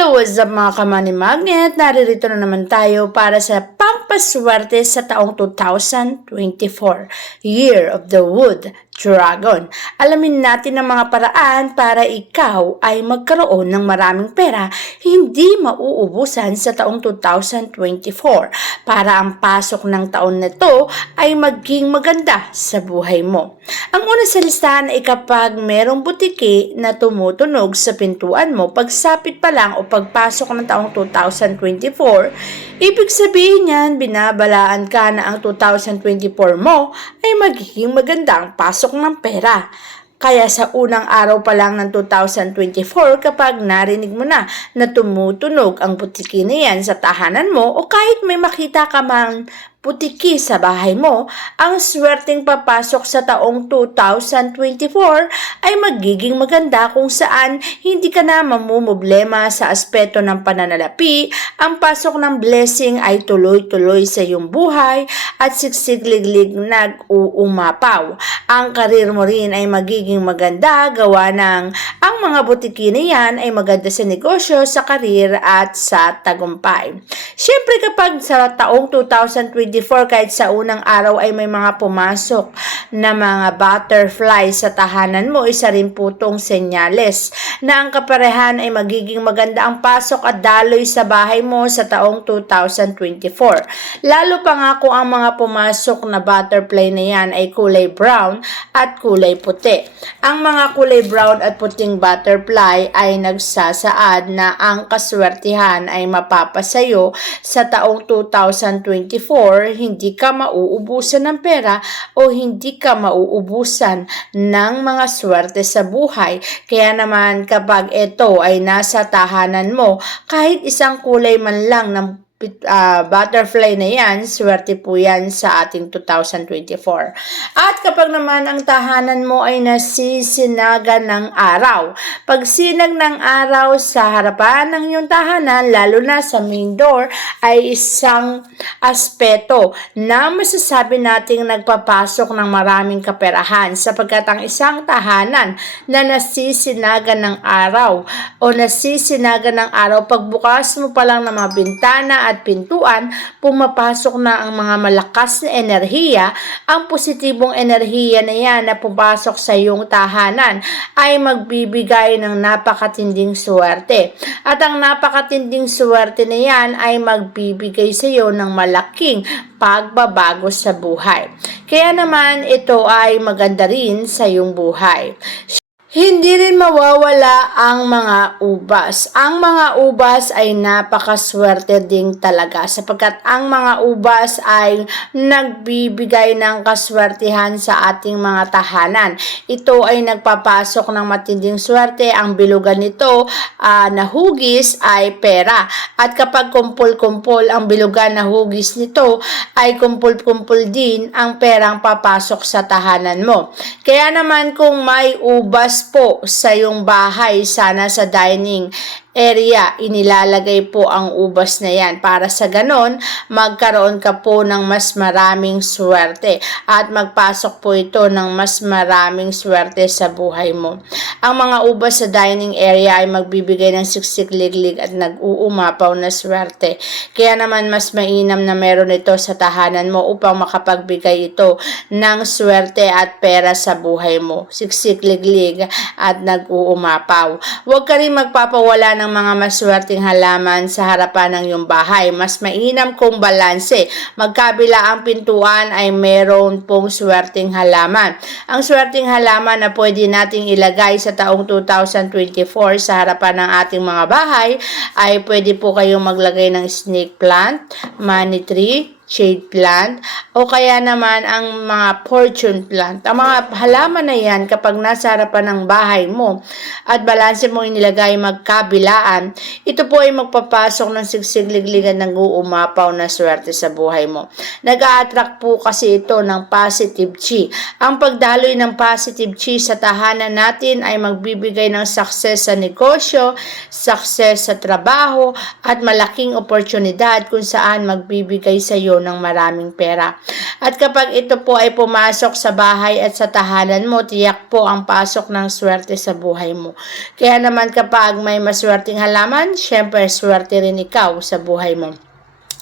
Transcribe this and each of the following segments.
Hello, what's up mga kamani magnet? Naririto na naman tayo para sa pampaswerte sa taong 2024, Year of the Wood Dragon. Alamin natin ang mga paraan para ikaw ay magkaroon ng maraming pera, hindi mauubusan sa taong 2024 para ang pasok ng taon na to ay maging maganda sa buhay mo. Ang una sa listahan ay kapag merong butiki na tumutunog sa pintuan mo pagsapit pa lang o pagpasok ng taong 2024, ibig sabihin yan, binabalaan ka na ang 2024 mo ay magiging maganda ang pasok ng pera. Kaya sa unang araw pa lang ng 2024, kapag narinig mo na tumutunog ang butiki na yan sa tahanan mo o kahit may makita ka man butiki sa bahay mo, ang swerteng papasok sa taong 2024 ay magiging maganda kung saan hindi ka na mamumblema sa aspeto ng pananalapi, ang pasok ng blessing ay tuloy-tuloy sa iyong buhay at siksigliglig nag-uumapaw. Ang karir mo rin ay magiging maganda gawa ng ang mga butiki na yan ay maganda sa negosyo, sa karir at sa tagumpay. Siyempre kapag sa taong 2024 kahit sa unang araw ay may mga pumasok na mga butterfly sa tahanan mo, isa rin po itong senyales na ang kaparehan ay magiging maganda ang pasok at daloy sa bahay mo sa taong 2024. Lalo pa nga kung ang mga pumasok na butterfly na yan ay kulay brown at kulay puti. Ang mga kulay brown at puting butterfly ay nagsasaad na ang kaswertihan ay mapapasayo sa taong 2024, hindi ka mauubusan ng pera o hindi ka mauubusan ng mga swerte sa buhay. Kaya naman kapag ito ay nasa tahanan mo, kahit isang kulay man lang ng butterfly na yan, swerte po yan sa ating 2024. At kapag naman ang tahanan mo ay nasisinagan ng araw, pag sinag ng araw sa harapan ng iyong tahanan, lalo na sa main door, ay isang aspeto na masasabi nating nagpapasok ng maraming kaperahan sapagkat ang isang tahanan na nasisinagan ng araw o nasisinagan ng araw, pagbukas mo pa lang ng mga bintana at pintuan, pumapasok na ang mga malakas na enerhiya. Ang positibong enerhiya na yan na pumasok sa iyong tahanan ay magbibigay ng napakatinding swerte. At ang napakatinding swerte na yan ay magbibigay sa iyo ng malaking pagbabago sa buhay. Kaya naman ito ay maganda rin sa iyong buhay. Hindi rin mawawala ang mga ubas. Ang mga ubas ay napakaswerte din talaga sapagkat ang mga ubas ay nagbibigay ng kaswertihan sa ating mga tahanan. Ito ay nagpapasok ng matinding swerte. Ang bilugan nito na hugis ay pera. At kapag kumpul-kumpul ang bilugan na hugis nito ay kumpul-kumpul din ang perang papasok sa tahanan mo. Kaya naman kung may ubas po sa iyong bahay, sana sa dining area inilalagay po ang ubas na yan para sa ganon magkaroon ka po ng mas maraming swerte at magpasok po ito ng mas maraming swerte sa buhay mo. Ang mga ubas sa dining area ay magbibigay ng siksik-liglig at nag-uumapaw na swerte. Kaya naman mas mainam na meron ito sa tahanan mo upang makapagbigay ito ng swerte at pera sa buhay mo. Siksik-liglig at nag-uumapaw. Huwag ka rin magpapawala ng mga maswerteng halaman sa harapan ng iyong bahay. Mas mainam kung balanse. Magkabila ang pintuan ay meron pong swerteng halaman. Ang swerteng halaman na pwede nating ilagay sa taong 2024 sa harapan ng ating mga bahay ay pwede po kayong maglagay ng snake plant, money tree, shade plant, o kaya naman ang mga fortune plant. Ang mga halaman na yan, kapag nasa harapan ng bahay mo at balanse mo inilagay magkabilaan, ito po ay magpapasok ng sigsigligligan ng uumapaw na swerte sa buhay mo. Nag-a-attract po kasi ito ng positive chi. Ang pagdaloy ng positive chi sa tahanan natin ay magbibigay ng success sa negosyo, success sa trabaho, at malaking oportunidad kung saan magbibigay sa iyo ng maraming pera. At kapag ito po ay pumasok sa bahay at sa tahanan mo, tiyak po ang pasok ng swerte sa buhay mo. Kaya naman kapag may maswerteng halaman, syempre swerte rin ikaw sa buhay mo.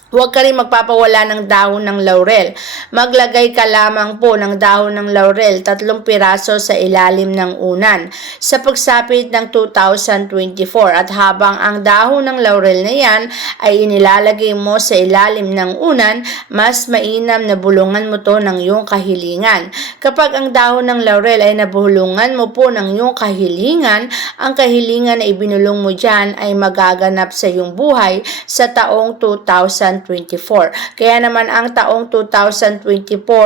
Huwag ka rin magpapawala ng dahon ng laurel. Maglagay ka lamang po ng dahon ng laurel, 3 piraso sa ilalim ng unan sa pagsapit ng 2024. At habang ang dahon ng laurel na yan ay inilalagay mo sa ilalim ng unan, mas mainam na bulungan mo to ng iyong kahilingan. Kapag ang dahon ng laurel ay nabulungan mo po ng iyong kahilingan, ang kahilingan na ibinulong mo dyan ay magaganap sa iyong buhay sa taong 2024. Kaya naman ang taong 2024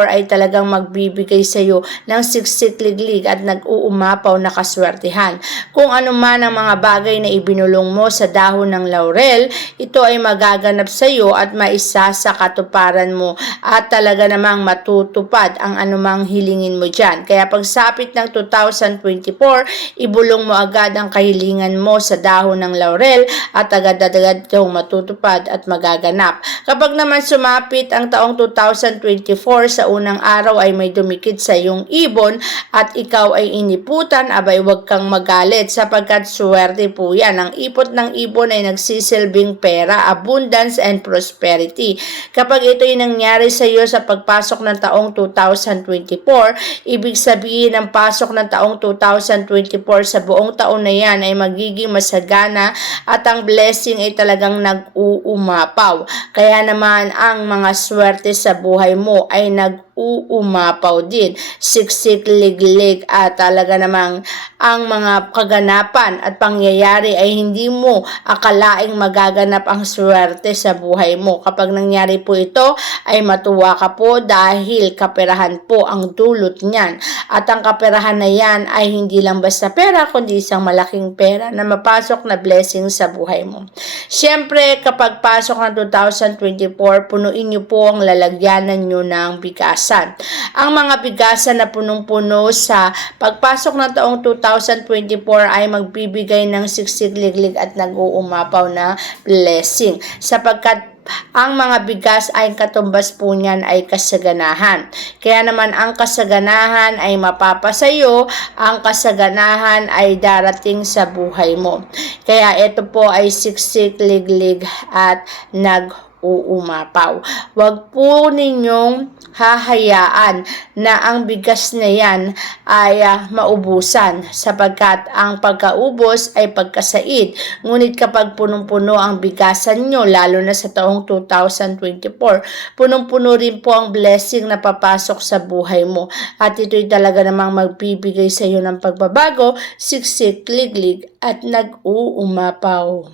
ay talagang magbibigay sa iyo ng siksik-liglig at nag-uumapaw na kaswertihan. Kung ano man ang mga bagay na ibinulong mo sa dahon ng laurel, ito ay magaganap sa iyo at maisa sa katuparan mo at talaga namang matutupad ang anumang hilingin mo dyan. Kaya pagsapit ng 2024, ibulong mo agad ang kahilingan mo sa dahon ng laurel at agad-agad itong matutupad at magaganap. Kapag naman sumapit ang taong 2024, sa unang araw ay may dumikit sa iyong ibon at ikaw ay iniputan, abay huwag kang magalit sapagkat swerte po yan. Ang ipot ng ibon ay nagsisilbing pera, abundance and prosperity. Kapag ito ay nangyari sa iyo sa pagpasok ng taong 2024, ibig sabihin ang pasok ng taong 2024 sa buong taon na yan ay magiging masagana at ang blessing ay talagang nag-uumapaw. Kaya naman ang mga swerte sa buhay mo ay nag-uumapaw din. Siksik, liglig at talaga namang ang mga kaganapan at pangyayari ay hindi mo akalaing magaganap ang swerte sa buhay mo. Kapag nangyari po ito ay matuwa ka po dahil kaperahan po ang dulot niyan. At ang kaperahan na yan ay hindi lang basta pera kundi isang malaking pera na mapasok na blessing sa buhay mo. Siyempre kapag pasok ng 2024, punuin niyo po ang lalagyanan niyo ng bigasan. Ang mga bigasan na punong-puno sa pagpasok ng taong 2024 ay magbibigay ng siksik, liglig at nag-uumapaw na blessing sapagkat ang mga bigas ay katumbas po niyan ay kasaganahan. Kaya naman ang kasaganahan ay mapapasayo, ang kasaganahan ay darating sa buhay mo. Kaya ito po ay siksik, liglig at nag-uumapaw. Huwag po ninyong hahayaan na ang bigas na yan ay maubusan sapagkat ang pagkaubos ay pagkasaid. Ngunit kapag punong-puno ang bigasan nyo, lalo na sa taong 2024, punong-puno rin po ang blessing na papasok sa buhay mo. At ito'y talaga namang magbibigay sa iyo ng pagbabago, siksik, liglig at nag-uumapaw.